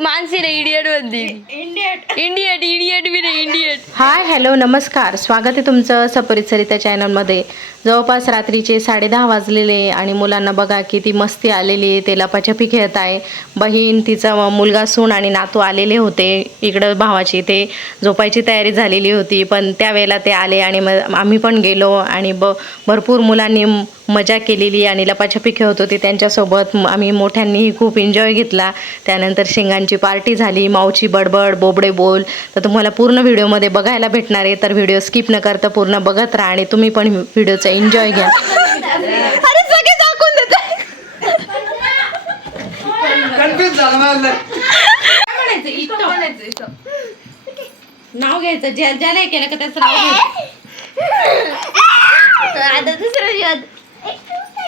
मानसीला idiot म्हणते idiot इंडियट idiot बी नाही इंडियट hi hello नमस्कार. स्वागत आहे तुमचं सपरित सरिता चॅनलमध्ये जवळपास रात्रीचे साडेदहा वाजलेले आणि मुलांना बघा किती मस्ती आलेली आहे. ते लपाछपी खेळत आहे. बहीण तिचा मुलगा सून आणि नातू आलेले होते इकडं भावाची. ते झोपायची तयारी झालेली होती पण त्यावेळेला ते आले आणि मग आम्ही पण गेलो आणि ब भरपूर मुलांनी मजा केलेली आणि लपाछपी खेळत होती. त्यांच्यासोबत आम्ही मोठ्यांनीही खूप एन्जॉय घेतला. त्यानंतर शेंगांची पार्टी झाली माऊची बडबड बोबडे बोल. तर तुम्हाला पूर्ण व्हिडिओमध्ये बघायला भेटणार आहे. तर व्हिडिओ स्किप न करता पूर्ण बघत राहा आणि तुम्ही पण व्हिडिओचा एन्जॉय घ्या. अरे सगळे दाखवून देत कन्फ्युज झाला मला नाव घ्यायचं. ज्या ज्याला केलं का त्याचं नाव घ्यायचं आता दुसरं शोध.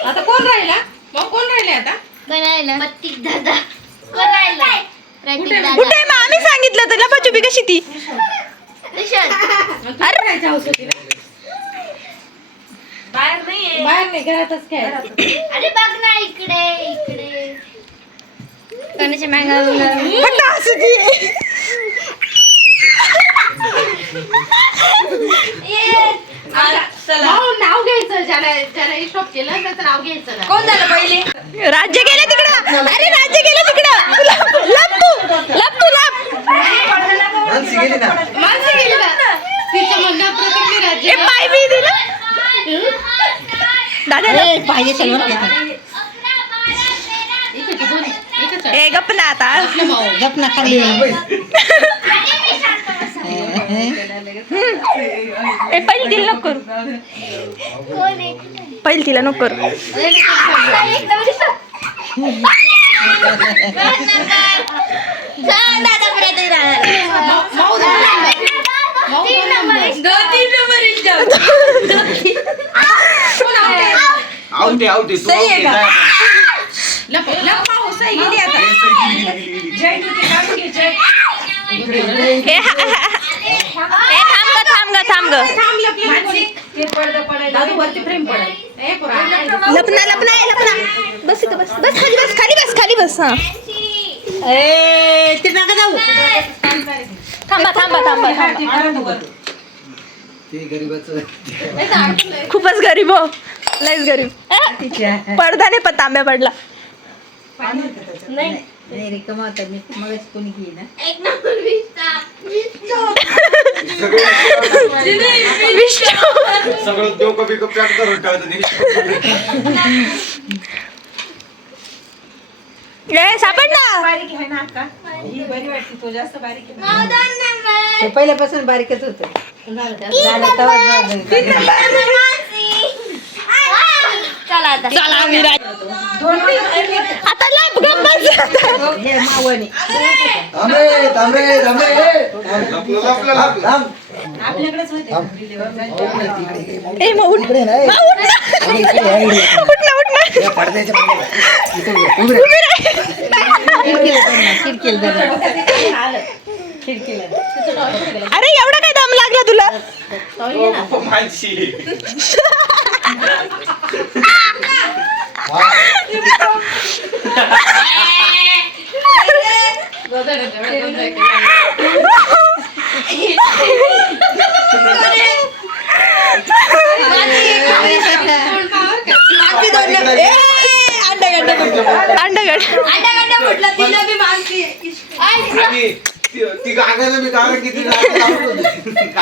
आता कोण राहिला? मग कोण राहिले आता? बनायला. प्रतीक दादा. प्रतीक दादा. कुठे? मग आम्ही सांगितलं तर लपाछुपी कशी ती? शोध बाहेर नाही घरातच खेळायचं अरे बघ ना इकडे इकडे. कोणाच्या मागा नाव घ्यायचं ज्याला ज्याला स्टॉप केलं त्याचं नाव घ्यायचं ना. कोण झालं पहिले? राज्य गेलं तिकडं. अरे राज्य गेलं तिकडं. तू लप लप तू लप तू लप. मानसी गेली ना. माणसं गेली ना तिचं म्हणणं प्रत्येक ए राज्य पाय बी दिलं पाहिजे ए गप ना आता ए पहिले तिला नको करू पहिले तिला नको करू तीन नंबर आवते आवते तू आवते जा. लप लप भाऊ, सही गेली आता. ए हा- हा- हा- ए थांब ग थांब ग थांब ग. थांब, लप, लप, कोणी? दादू वरती प्रेम पडेल. ए, पोरा. लपना लपना ए लपना. बस इथं बस बस खाली बस खाली बस खाली बस हा. थांबा थांबा थांबा थांबा. ते गरीबाचं खूपच गरीब हो. लयच गरीब. पडदा नाही पण तांब्या पडला. विष्णू सगळं डोकं बिकं पॅक करून पहिल्यापासून बारीकच होत. चला आता. चला आम्ही राज- आता लाभ हे थांबे थांबे थांबे. ए मग उठ. उठ ना. उठ ना उठ ना उभे. अरे एवढा काय दम लागला तुला राहा. मानसी. ए, अंडगड अंडगड आणि ती- ती कागद मी कागद किती लावत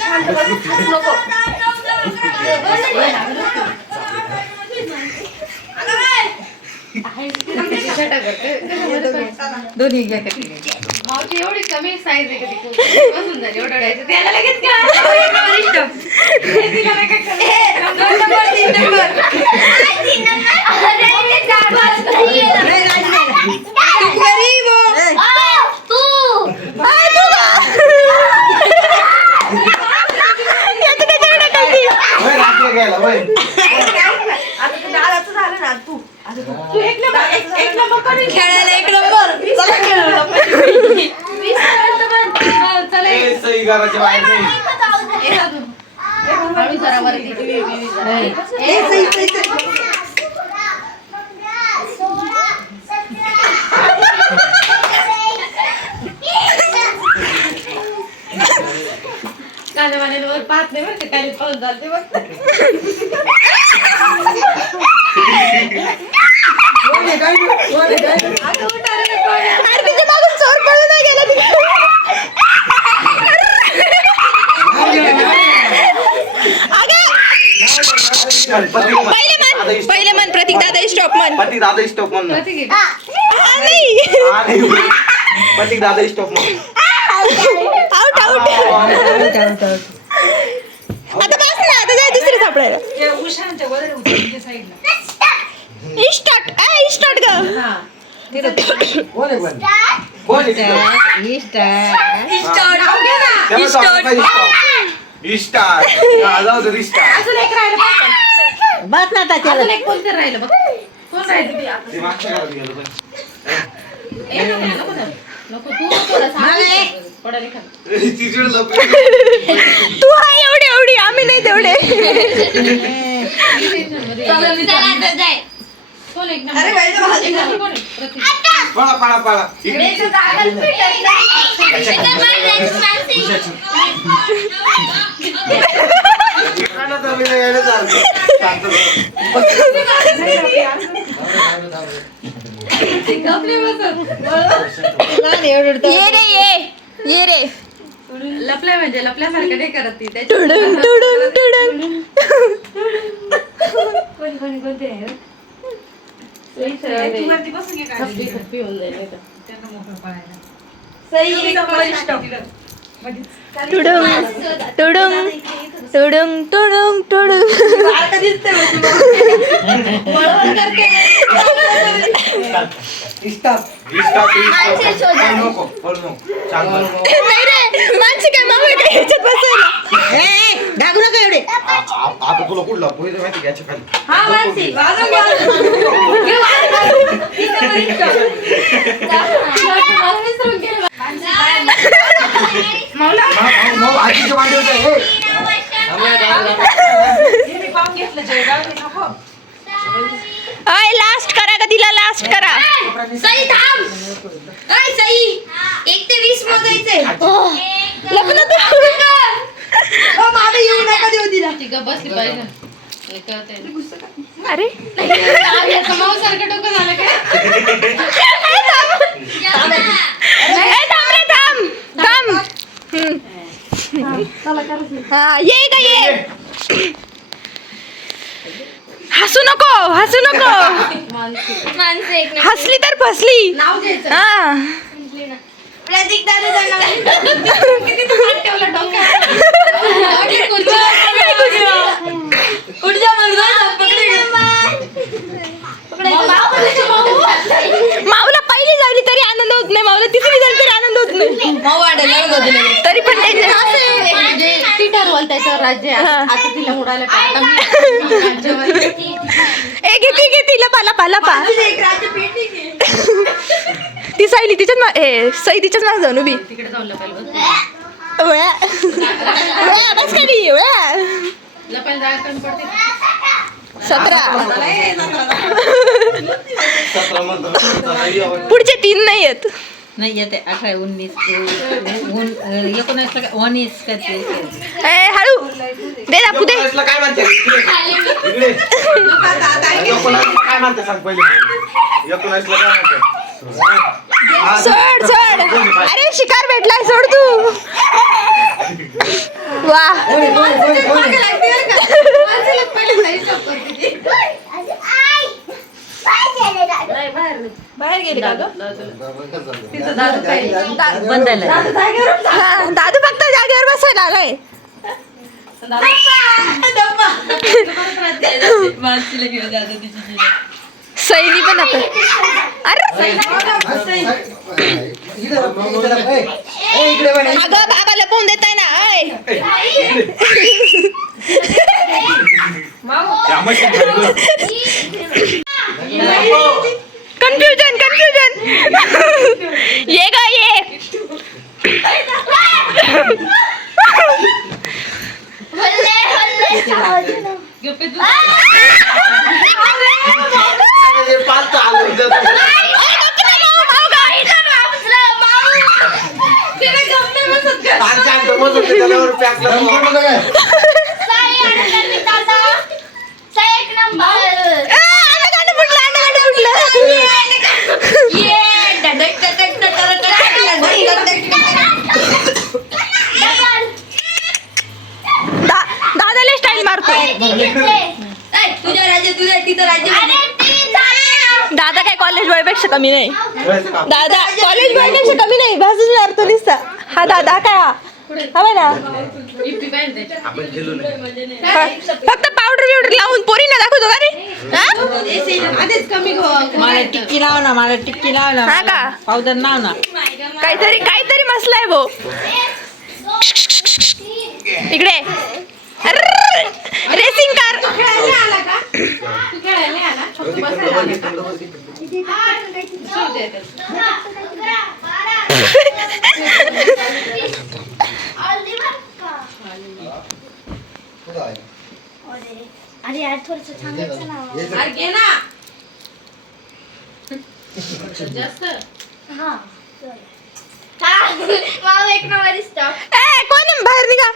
शांत बस नको दोन्ही घ्या मावची एवढी कमी साईज आहे बसून झाली ओढायचं त्याला लगेच गरीब तू नंबर. आता ते दादाचं झालं ना तू आता तू तू एक नंबर एक- एक नंबर करून खेळायला एक नंबर चला खेळू ए, सही करायच्या बाहेर नाही. हळू जरा वरती. ए, सही, सही, सही. पाहत नाही बरं का, काय पाऊस पती- पहिले मन पहिले मन प्रतीक दादा स्टॉप मन पती दादा स्टॉप हा, नाही. हा, नाही. पती दादा स्टॉप म्हणून आउट आउट स्टार्ट ए स्टार्ट ग कोण आहे पण? कोण आहे तिथं? स्टार्ट. नाव घे ना. त्याला सांगू का stop? Restart. हा, जाऊ दे, restart. अजून एक राहिलं बघ पण. बस ना त्याच्याला अजून एक कोणतं राहिलं बघ कोण राहिलं ते आता? ते मागच्या घरात गेलं पण. ए, नको, नको ना. नको तू थोडंसं आधी पडायला खाली. ए, तिच्याकडे लपलं. तू आहे एवढी एवढी आम्ही नाही तेवढे पळा पळा पळा ये रे ये ये रे. लपल्या म्हणजे लपल्यासारखं नाही करत ती टुडुंग टुडुंग टुडुंग कोणी कोणी कोणते आहे? तू वरती बसून घे काय. थप्पी थप्पी होऊन जाईल नाही तर. त्यांना मोकळं पळायला. सही तुम्ही नंबर stop. टुडुंग टुडुंग टुडुंग टुडुंग टुडुंग बारका दिसतंय बघ तुला. Restart, restart. पळू नको, पळू नको. शांत बस. नाही रे माणसे काय मामा काय ह्याच्यात बसायला डागू नका एवढे आ- आ- आता तुला कुठला पोहे माहिती आहे याच्या खाली हा, मानसी. वाजव, वाजव. हे. हे ते. अय लास्ट करा का तिला लास्ट करा सई थांब अय सई एक ते वीस मोजायचे लग्न ओ, मामी येऊ नका देऊ तिला. ती गप्प बसली पाहिजे. अरे माऊसारखं डोकं झालं काय? ए, थांब रे थांब थांब हम्म. हा ये का ये. हसू नको हसू नको. हसली तर फसली. हा. प्रतीक माऊला पहिली झाली तरी आनंद होत नाही माऊला तिसरी झाली तरी आनंद होत नाही. तरी पण ठरवल त्याच्यावर राज्य आहे. हा. आता तिला उडायला पाहिजे. आता मी राज्यावर. ए घे ती घे ती लपा लपा लपा तुझी एक राज्य पेटी घे. ती सायली तिच्याच मा ए सई तिच्याच माग जाऊन उभी तिकडे जाऊन लपायला बस. वळा. वळा, बस खाली वळा. लपायला जागा कमी पडते सतरा. पुढचे तीन नाही येत नाही येते अठरा उन्नीस उन- एकोणीस उन्नीस का ते ए हळू दे दापू दे काय म्हणते काय म्हणते सांग पहिले एकोणावीसला काय म्हणते सोड सोड अरे शिकार भेटलाय सोड तू वा बाहेर गेली का बंदायला दादू फक्त जागेवर बसायला आलाय. सैनी पण आता. अरे अगं बाबाला फोन देताय ना? ऐ. त्या ये ग ये. पाच चार मग होते त्याच्यावर पॅक लावून. आ, अंडा गाणं फुटलं अंडा गाणं फुटलं दा- दादाला स्टाईल मारतोय तुझ्या राज्य तुझ्या तिथं राज्य दादा काय कॉलेज बॉयपेक्षा कमी नाही? दादा कॉलेज बॉयपेक्षा कमी नाही. भासून मारतो निसता हा दादा काय हा? हा ना. हा. फक्त पावडर बिवडर लावून पोरींना दाखवतो का रे? हा? आधीच कमी गो- मला टिक्की लाव ना मला टिक्की लाव ना. हा का? पावडर लाव ना. काहीतरी काहीतरी मसलाय भो. इकडे. Racing car. अरे यार थोडस सांगायचं ना अरे घे ना. जास्त? हा मला एक नंबर स्टॉप ए कोण? बाहेर निघा.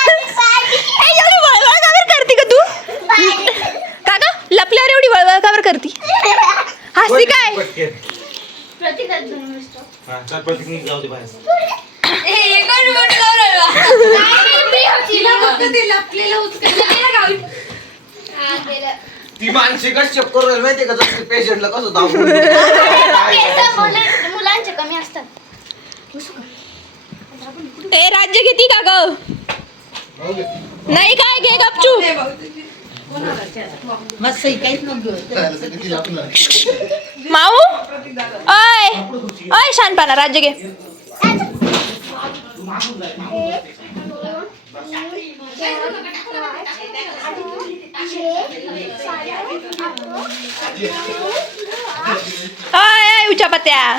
एवढी वळवळ का बरं करते का तू? का ग लपल्यावर एवढी वळवळ का बरं करते? हसी काय? पटकन. प्रतीक नंबर स्टॉप हा, चल प्रतीक निघ, जाऊ दे बाहेर. तिला फक्त ते लपलेलं उचकायला ती मानसिक चेक करू राहिली माहितीये का जसं पेशंटला कसं मुलांचे कमी असतात. ए राज्य घेती का ग नाही काय घे गपचू मस्त आहे, काहीच नको घेऊ. माऊ अय अय शानपाना राज्य घे अय अय उच्या पत्या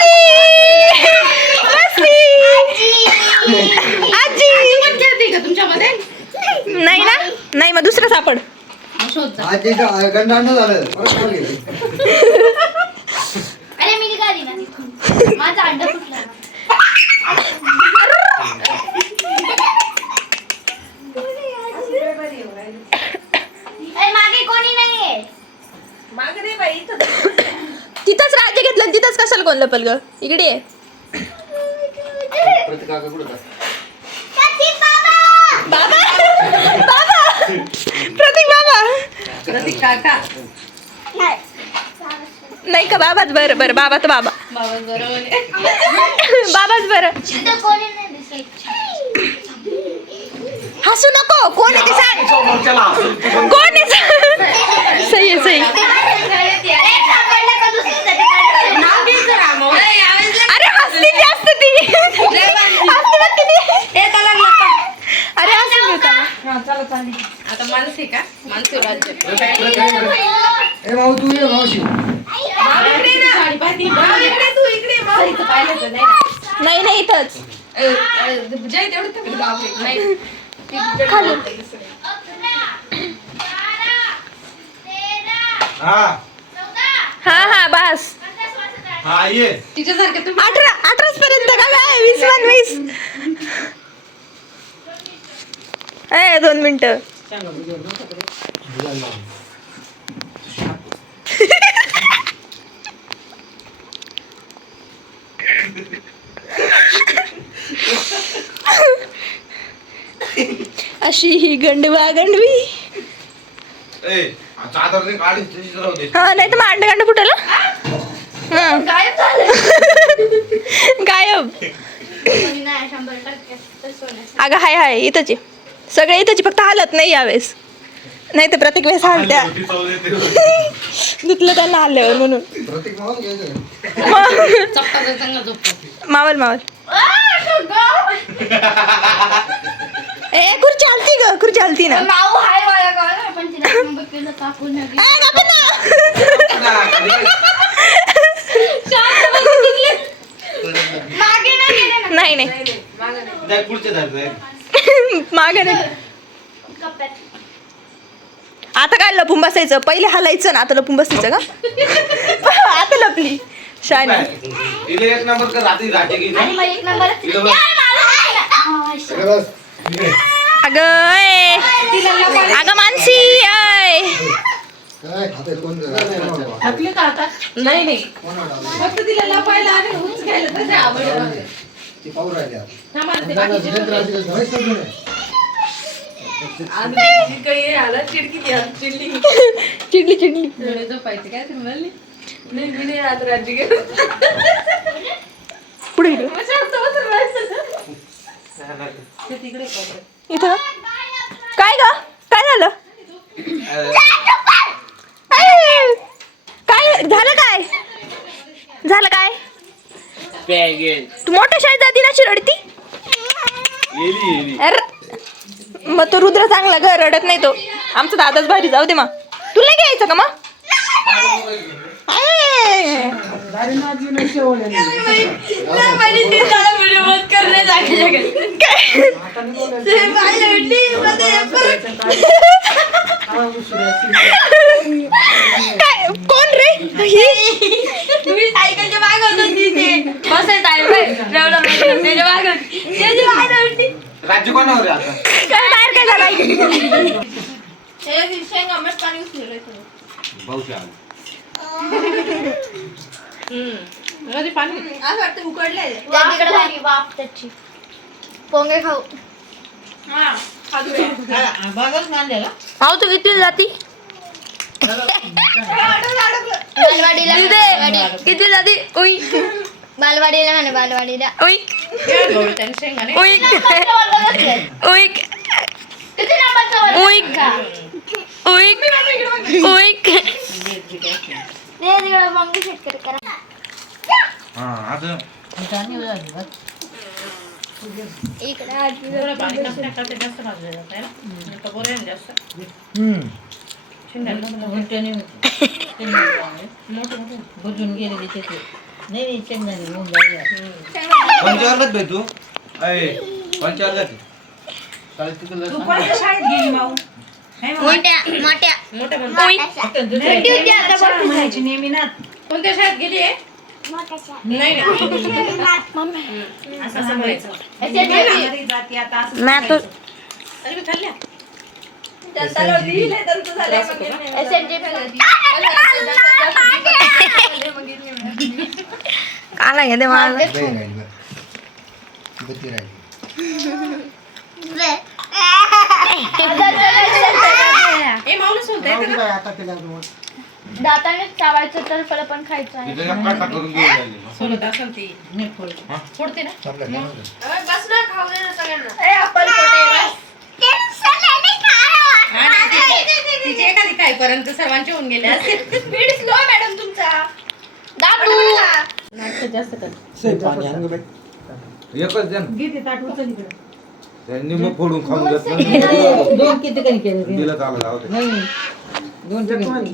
नाही ना नाही मग दुसरं सापड शोध जा. आज इथं गंडांड झालं परत कोण गेले? अरे मी निघाली ना तिथून माझा अंडा फुटला ना अरे मागे कोणी नाहीये तिथंच राज्य घेतलं आणि तिथंच कशाला कोण लपल ग इकडे ये. प्रतीक काका कुठं होता? प्रतीक बाबा बाबा बाबा प्रतीक बाबा प्रतीक काका नाही. का बाबाच बरं बरं बाबा तर बाबा. बाबाच बरं हसू नको कोण आहे ते सांग. कोण आहे. सही आहे सही. अरे हसली जास्त ती. बघ किती. मानसी का? मानसी राज्य. ए भाऊ तू ये मावशी. माव इकडे ना. साडी पाहती. माव इकडे तू इकडे माव. इथं पाहिलं तर नाही ना. नाही नाही इथंच. जय तेवढं तिकडे बापरे. नाही. हा. हा हा बस. हा ये. तिच्यासारखं तुम्ही अठरा अठराच पर्यंत का काय वीस वन वीस. ए दोन मिनिटं. अशी ही गंडवा गंडवी हा नाही तर मग अंड गांड फुटलं. हा. गायब अगं हाय हाय इथंच सगळे इथंच आहे, फक्त हालत नाही यावेळेस. नाही तर प्रत्येक वेळेस हालत्या. धुतलं त्यांना आल्यावर म्हणून. मावल मावल. ए खुर्ची हलती ग खुर्ची हलती ना. नाही ए, गप्प ना. मागे नाही माग आता काय लपून बसायचं? पहिले हलायचं ना आता लपून बसायचं का? आता लपली. शानी इले एक नंबर कर रात्री राहते की आणि मग एक नंबर इथं बघ. खरंच. अगं ए. अगं मानसी काय खाते कोण नाही नाही? फक्त तिला लपायला आणि उंच घ्यायला तसे आवडलं. ती पाहू राहिली आता. आजी काही आला चिडकी ती आज चिडली. चिडली चिडली. डोळे झोपायचे काय तुम्ही म्हणली? नाही मी नाही राहत राज्य गेलो पुढे इकडे. तिकडे. इथं. काय ग? काय झालं? काय झालं काय? झालं काय? तू मोठ्या शाळेत जाती ना रडती येली येली. अर मग तो रुद्र चांगला घर रडत नाही तो. आमचा दादाच भारी जाऊ दे मग. तुला नाही घ्यायचं का मग? काय? कोण रे? ही? तुम्ही सायकलच्या मागे होतो तिथे बसायचं आहे बाई. रवला बाई. त्याच्यामागे होती. त्याच्यामागे होती. राज्य कोणावर आहे आता काय बाहेर काय झालं मस्त पाणी असं वाटतं उकडलंय झाली वाफ त्याची पोंगे खाऊ बागच मांडलेला भाऊ तू किती जाती जाती त्यांनी शेंगाने उई उई किती वर्ग उई का? उई उई दे तिकडे पोंगे शेतकरी हा नाही आहे गेले कोणत्या शाळेत गेली आहे नाही नाही असं असं म्हणायचं का आता केलं आपण. दाताने चावायचं तर फळ पण खायचं. फोडते ना? बस ना खाऊ दे ना सगळ्यांना. एखादी काय पर्यंत सर्वांचे होऊन गेले असतील स्पीड स्लो मॅडम दादू! जास्त कर. एकच द्या ना. घे ते ताट उचल इकडे. त्यांनी मग फोडून खाऊन घेतलं. दोन किती ठिकाणी केलं? दिलं जाऊ दे. नाही दोन ठिकाणी.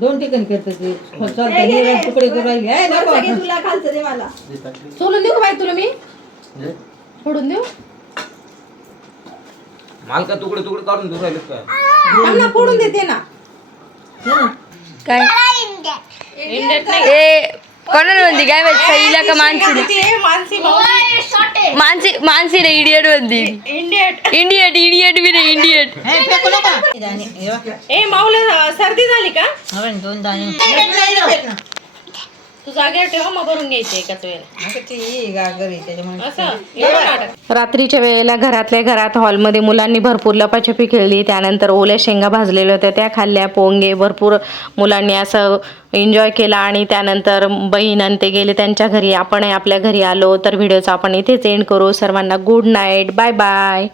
दोन ठिकाणी करतात ते. हे. तुकडे करून राहिले ए, नको. सोलून देऊ का बाई तुला मी? फोडून देऊ? मालका तुकडे तुकडे काढून देऊ राहिले काय? त्यांना फोडून देते ना. काय ए कोणाला म्हणते काय माहिती सईला का मानसीला ते मानसी माऊली मानसी मानसीला इडियट म्हणते इंडियट इंडियट इडियट बी नाही इंडियट हे, फेकू नका. दाणे, हे बघ. ए माऊला सर्दी झाली का हवे ना, दोन दाणे तू जागेवर ठेवा मग भरून घ्यायचे एकाच वेळेला. मग ती येई गा घरी त्याच्यामुळे असं? एवढं नाटक. रात्रीच्या वेळेला घरातल्या घरात हॉलमध्ये मुलांनी भरपूर लपाछपी खेळली त्यानंतर ओल्या शेंगा भाजलेल्या होत्या त्या खाल्ल्या पोंगे भरपूर मुलांनी असं एन्जॉय केला आणि त्यानंतर बहीण आणि ते गेले त्यांच्या घरी. आपणही आपल्या घरी आलो तर व्हिडिओचा आपण इथेच एंड करू. सर्वांना गुड नाईट बाय बाय